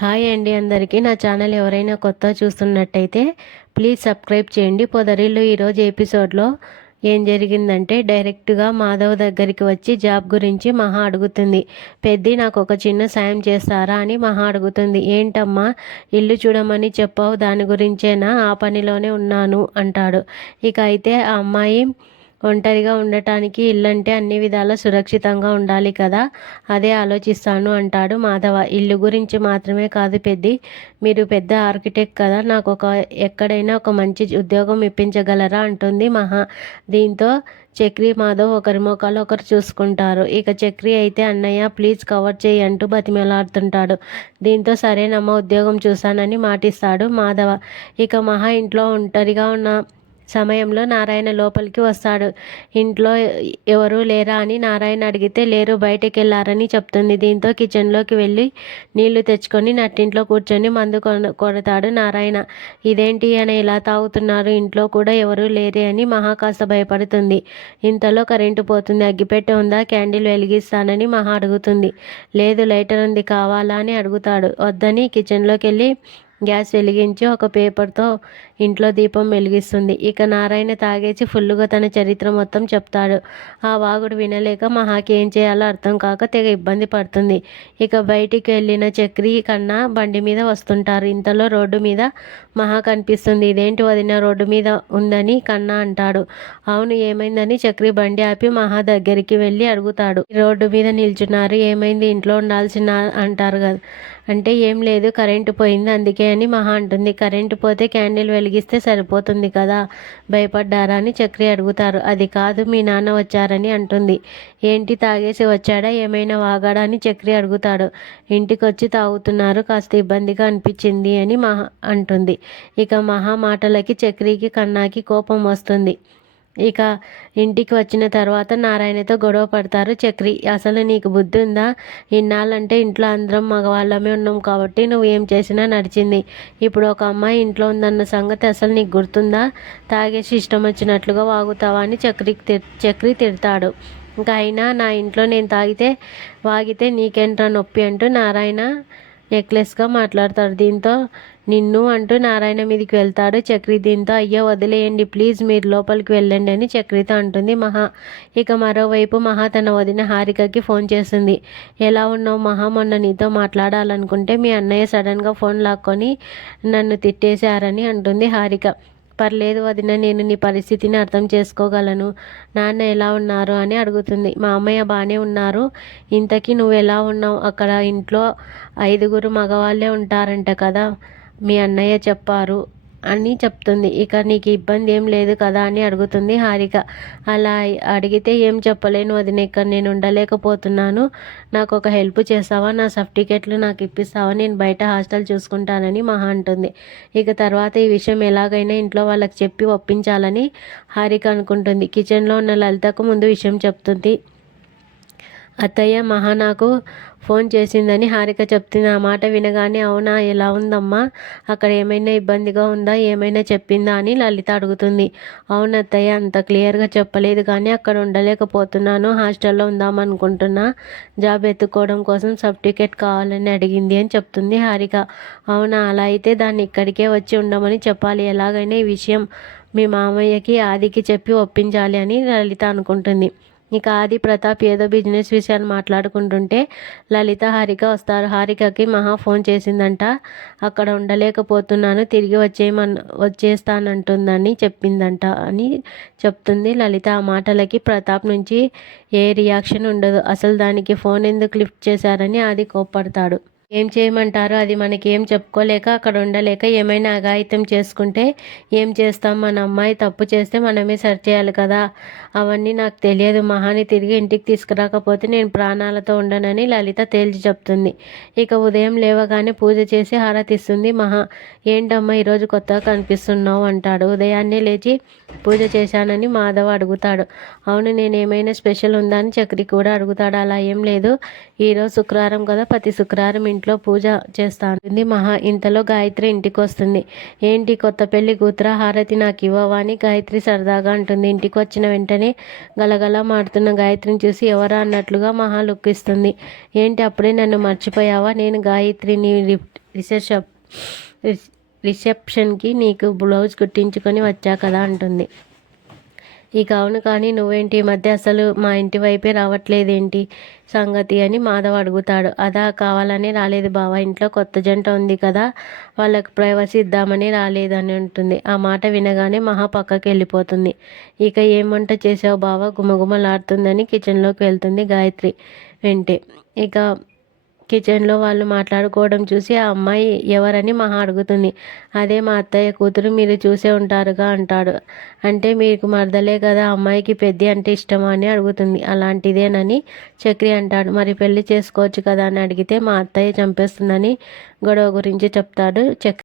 Hi అండి అందరికీ. నా ఛానల్ ఎవరైనా కొత్తగా చూస్తున్నట్టయితే ప్లీజ్ సబ్స్క్రైబ్ చేయండి. పొదరిల్లు ఈరోజు ఎపిసోడ్లో ఏం జరిగిందంటే డైరెక్ట్గా మాధవ్ దగ్గరికి వచ్చి జాబ్ గురించి మహా అడుగుతుంది. పెద్ది నాకు ఒక చిన్న సాయం చేస్తారా అని మహా అడుగుతుంది. ఏంటమ్మా, ఇల్లు చూడమని చెప్పావు, దాని గురించేనా? ఆ పనిలోనే ఉన్నాను అంటాడు. ఇక అయితే ఆ అమ్మాయి ఒంటరిగా ఉండటానికి ఇల్లంటే అన్ని విధాలా సురక్షితంగా ఉండాలి కదా, అదే ఆలోచిస్తాను అంటాడు మాధవ. ఇల్లు గురించి మాత్రమే కాదు పెద్ది, మీరు పెద్ద ఆర్కిటెక్ట్ కదా, నాకు ఎక్కడైనా ఒక మంచి ఉద్యోగం ఇప్పించగలరా అంటుంది మహా. దీంతో చక్రి మాధవ్ ఒకరి ముఖాలు ఒకరు చూసుకుంటారు. ఇక చక్రి అయితే అన్నయ్య ప్లీజ్ కవర్ చేయి అంటూ బతిమలాడుతుంటాడు. దీంతో సరేనమ్మా, ఉద్యోగం చూశానని మాటిస్తాడు మాధవ. ఇక మహా ఇంట్లో ఒంటరిగా ఉన్న సమయంలో నారాయణ లోపలికి వస్తాడు. ఇంట్లో ఎవరూ లేరా అని నారాయణ అడిగితే లేరు, బయటికి వెళ్ళారని చెప్తుంది. దీంతో కిచెన్లోకి వెళ్ళి నీళ్లు తెచ్చుకొని నట్టింట్లో కూర్చొని మందు కొడతాడు నారాయణ. ఇదేంటి అని ఇలా తాగుతున్నారు, ఇంట్లో కూడా ఎవరూ లేరే అని మహా కాస్త భయపడుతుంది. ఇంతలో కరెంటు పోతుంది. అగ్గిపెట్టె ఉందా, క్యాండిల్ వెలిగిస్తానని మహా అడుగుతుంది. లేదు, లైటర్ ఉంది, కావాలా అని అడుగుతాడు. వద్దని కిచెన్లోకి వెళ్ళి గ్యాస్ వెలిగించి ఒక పేపర్తో ఇంట్లో దీపం వెలిగిస్తుంది. ఇక నారాయణ తాగేసి ఫుల్లుగా తన చరిత్ర మొత్తం చెప్తాడు. ఆ వాగుడు వినలేక మహాకి ఏం చేయాలో అర్థం కాక తెగ ఇబ్బంది పడుతుంది. ఇక బయటికి వెళ్ళిన చక్రి కన్నా బండి మీద వస్తుంటారు. ఇంతలో రోడ్డు మీద మహా కనిపిస్తుంది. ఇదేంటి వదిన రోడ్డు మీద ఉందని కన్నా అంటాడు. అవును, ఏమైందని చక్రి బండి ఆపి మహా దగ్గరికి వెళ్ళి అడుగుతాడు. రోడ్డు మీద నిల్చున్నారు, ఏమైంది, ఇంట్లో ఉండాల్సిన అంటారు కదా అంటే ఏం లేదు, కరెంటు పోయింది అందుకే అని మహా అంటుంది. కరెంటు పోతే క్యాండిల్ వెలిగిస్తే సరిపోతుంది కదా, భయపడ్డారా అని చక్రి అడుగుతారు. అది కాదు, మీ నాన్న వచ్చారని అంటుంది. ఏంటి, తాగేసి వచ్చాడా, ఏమైనా వాగాడా అని చక్రి అడుగుతాడు. ఇంటికి వచ్చి తాగుతున్నారు, కాస్త ఇబ్బందిగా అనిపించింది అని మహా అంటుంది. ఇక మహా మాటలకి చక్రికి కన్నాకి కోపం వస్తుంది. ఇక ఇంటికి వచ్చిన తర్వాత నారాయణతో గొడవ పడతారు. చక్రి, అసలు నీకు బుద్ధి ఉందా, ఇన్నాళ్ళంటే ఇంట్లో అందరం మగవాళ్ళమే ఉన్నాం కాబట్టి నువ్వు ఏం చేసినా నడిచింది. ఇప్పుడు ఒక అమ్మాయి ఇంట్లో ఉందన్న సంగతి అసలు నీకు గుర్తుందా, తాగేసి ఇష్టం వచ్చినట్లుగా వాగుతావా అని చక్రి తిడతాడు. ఇంకా అయినా నా ఇంట్లో నేను వాగితే నీకేంట్రా నొప్పి అంటూ నారాయణ నెక్లెస్గా మాట్లాడతాడు. దీంతో నిన్ను అంటూ నారాయణ మీదకి వెళ్తాడు చక్రి. దీంతో అయ్యో వదిలేయండి ప్లీజ్, మీరు లోపలికి వెళ్ళండి అని చక్రితో అంటుంది మహా. ఇక మరోవైపు మహా తన వదిన హారికకి ఫోన్ చేస్తుంది. ఎలా ఉన్నావు మహా, మొన్న నీతో మాట్లాడాలనుకుంటే మీ అన్నయ్య సడన్గా ఫోన్ లాక్కొని నన్ను తిట్టేశారని అంటుంది హారిక. పర్లేదు వదిన, నేను నీ పరిస్థితిని అర్థం చేసుకోగలను. నాన్న ఎలా ఉన్నారు అని అడుగుతుంది. మా అమ్మయ్య బాగానే ఉన్నారు. ఇంతకీ నువ్వు ఎలా ఉన్నావు, అక్కడ ఇంట్లో 5 మగవాళ్ళే ఉంటారంట కదా, మీ అన్నయ్య చెప్పారు అని చెప్తుంది. ఇక నీకు ఇబ్బంది ఏం లేదు కదా అని అడుగుతుంది హారిక. అలా అడిగితే ఏం చెప్పలేను వదిన, ఇక్కడ నేను ఉండలేకపోతున్నాను, నాకు ఒక హెల్ప్ చేస్తావా, నా సర్టిఫికెట్లు నాకు ఇప్పిస్తావా, నేను బయట హాస్టల్ చూసుకుంటానని మహా అంటుంది. ఇక తర్వాత ఈ విషయం ఎలాగైనా ఇంట్లో వాళ్ళకి చెప్పి ఒప్పించాలని హారిక అనుకుంటుంది. కిచెన్లో ఉన్న లలితకు ముందు విషయం చెప్తుంది. అత్తయ్య, మహా నాకు ఫోన్ చేసిందని హారిక చెప్తుంది. ఆ మాట వినగానే అవునా, ఎలా ఉందమ్మా, అక్కడ ఏమైనా ఇబ్బందిగా ఉందా, ఏమైనా చెప్పిందా అని లలిత అడుగుతుంది. అవును అత్తయ్య, అంత క్లియర్గా చెప్పలేదు కానీ అక్కడ ఉండలేకపోతున్నాను, హాస్టల్లో ఉందామనుకుంటున్నా, జాబ్ ఎత్తుకోవడం కోసం సర్టిఫికేట్ కావాలని అడిగింది అని చెప్తుంది హారిక. అవునా, అలా అయితే దాన్ని ఇక్కడికే వచ్చి ఉండమని చెప్పాలి, ఎలాగైనా ఈ విషయం మీ మామయ్యకి ఆదికి చెప్పి ఒప్పించాలి అని లలిత అనుకుంటుంది. ఇక ఆది ప్రతాప్ ఏదో బిజినెస్ విషయాలు మాట్లాడుకుంటుంటే లలిత హారిక వస్తారు. హారికకి మహా ఫోన్ చేసిందంట. అక్కడ ఉండలేకపోతున్నాను, తిరిగి వచ్చేస్తానంటుందని చెప్పిందంట అని చెప్తుంది లలిత. ఆ మాటలకి ప్రతాప్ నుంచి ఏ రియాక్షన్ ఉండదు. అసలు దానికి ఫోన్ ఎందుకు లిఫ్ట్ చేశారని ఆది కోప్పడతాడు. ఏం చేయమంటారు, అది మనకి ఏం చెప్పుకోలేక అక్కడ ఉండలేక ఏమైనా అఘాయిత్యం చేసుకుంటే ఏం చేస్తాం, మన అమ్మాయి తప్పు చేస్తే మనమే సరి చేయాలి కదా, అవన్నీ నాకు తెలియదు, మహాని తిరిగి ఇంటికి తీసుకురాకపోతే నేను ప్రాణాలతో ఉండనని లలిత తేల్చి చెప్తుంది. ఇక ఉదయం లేవగానే పూజ చేసి హారతిస్తుంది మహా. ఏంటమ్మా ఈరోజు కొత్తగా కనిపిస్తున్నావు అంటాడు. ఉదయాన్నే లేచి పూజ చేశానని మాధవ్ అడుగుతాడు. అవును, నేనేమైనా స్పెషల్ ఉందా అని చక్రి కూడా అడుగుతాడు. అలా ఏం లేదు, ఈరోజు శుక్రవారం కదా, ప్రతి శుక్రవారం ఇంట్లో పూజ చేస్తాను మహా. ఇంతలో గాయత్రి ఇంటికి వస్తుంది. ఏంటి, కొత్త పెళ్లి కూతురా, హారతి నాకు ఇవ్వవా అని గాయత్రి సరదాగా అంటుంది. ఇంటికి వచ్చిన వెంటనే గలగలా మాడుతున్న గాయత్రిని చూసి ఎవరా అన్నట్లుగా మహా లుక్ ఇస్తుంది. ఏంటి, అప్పుడే నన్ను మర్చిపోయావా, నేను గాయత్రిని రిసెప్షన్ రిసెప్షన్కి నీకు బ్లౌజ్ కుట్టించుకొని వచ్చా కదా అంటుంది. ఇక అవును, కానీ నువ్వేంటి ఈ మధ్య అసలు మా ఇంటి వైపే రావట్లేదేంటి సంగతి అని మాధవ్ అడుగుతాడు. అదా, కావాలని రాలేదు బావ, ఇంట్లో కొత్త జంట ఉంది కదా, వాళ్ళకు ప్రైవసీ ఇద్దామని రాలేదని ఉంటుంది. ఆ మాట వినగానే మహా పక్కకి వెళ్ళిపోతుంది. ఇక ఏం వంట చేసావు బావ, గుమగుమలాడుతుందని కిచెన్లోకి వెళ్తుంది గాయత్రి వెంటే. ఇక కిచెన్లో వాళ్ళు మాట్లాడుకోవడం చూసి ఆ అమ్మాయి ఎవరని మహా అడుగుతుంది. అదే మా అత్తయ్య కూతురు, మీరు చూసే ఉంటారుగా అంటాడు. అంటే మీకు మరదలే కదా, అమ్మాయికి పెద్ద అంటే ఇష్టమా అని అడుగుతుంది. అలాంటిదేనని చక్రి అంటాడు. మరి పెళ్లి చేసుకోవచ్చు కదా అని అడిగితే మా అత్తయ్య చంపేస్తుందని గొడవ గురించి చెప్తాడు చక్రి.